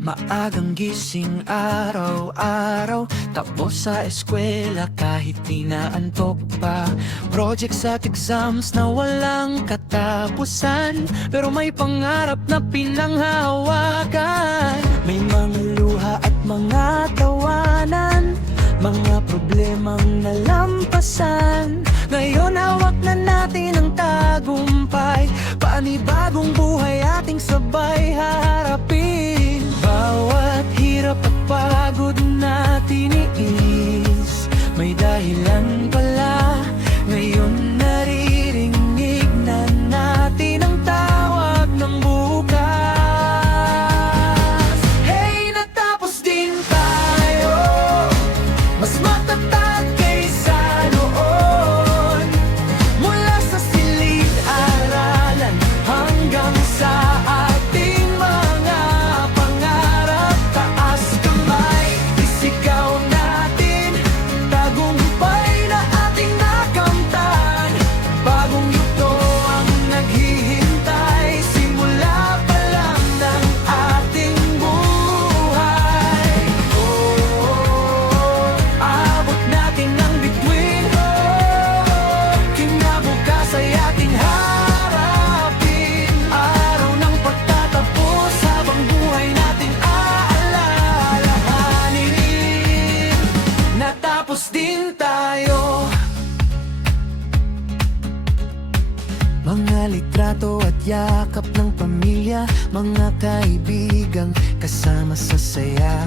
Maagang gising araw-araw, tapos sa eskwela kahit inaantok pa. Projects at exams na walang katapusan, pero may pangarap na pinanghahawakan. May mga luha at mga tawanan, mga problemang nalampasan. Ngayon hawak na natin ang tagumpay, panibagong buhay ating sabay haharapin. Bawat hirap at pagod na tiniis, may dahilan pala. Ngayon naririnig na natin ang tawag ng bukas. Hey, natapos din tayo, mas matatag kaysa noon. Mula sa silid-aralan hanggang sa ating mga pangarap, taas kamay, isigaw natin, tagumpay na ating nakamtan. Bagong yugto ang naghihintay, simula pa lang ng ating buhay. Abot natin ang bituin, kinabukas ay ating harapin. Araw ng pagtatapos, habang buhay natin aalalahanin. Natapos din tayo. Mga litrato at yakap ng pamilya, mga kaibigang kasama sa saya.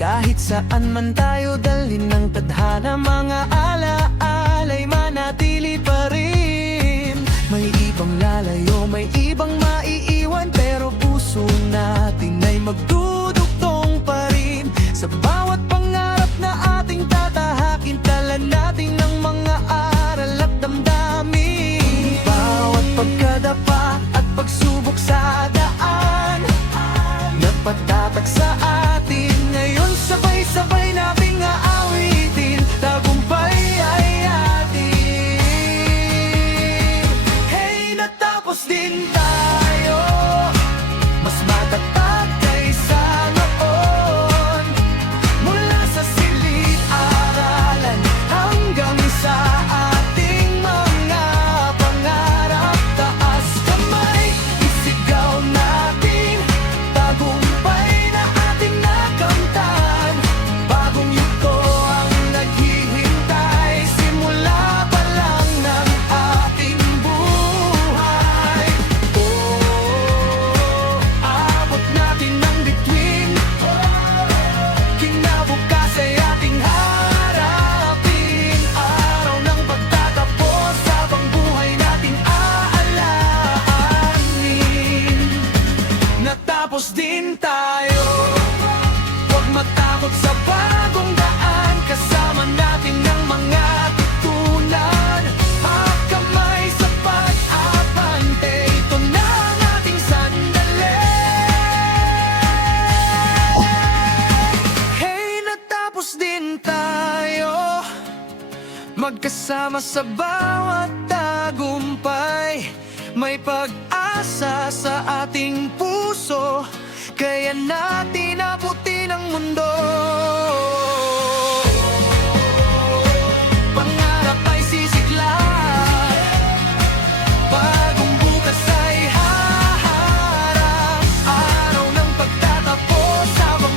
Kahit saan man tayo dalhin ng tadhana, mga alaala'y manatili pa rin. May ibang lalayo, may ibang maiiwan, pero puso natin ay magdudugtong pa rin. Sa bawat pangarap na ating tatahakin, dala natin ng mga aral at damdamin. Bawat pagkadapa at pagsubok sa daan, nagpatatak sa atin. Ngayon sabay-sabay nating aawitin, tagumpay ay atin. Hey, natapos din tayo, mas matatag kaysa noon. Mula sa silid-aralan hanggang sa ating mga pangarap, taas kamay, isigaw natin, tagumpay na ating nakamtan. Bagong yugto ang naghihintay, simula pa lang ng ating buhay. Abot natin ang bituin, kinabukas ay ating harapin. Araw ng pagtatapos, habang buhay natin aalalahanin. Natapos din tayo, huwag matakot sa bagong daan. Kasama natin ang mga tutunan, pagkamay sa pag-abante. Ito na ang ating sandali. Hey, natapos din tayo, magkasama sa bawat tagumpay. May pag-asa sa ating puso, kaya natin abutin ang mundo. Pangarap ay sisiklat, bagong bukas ay haharap. Araw ng pagtatapos, habang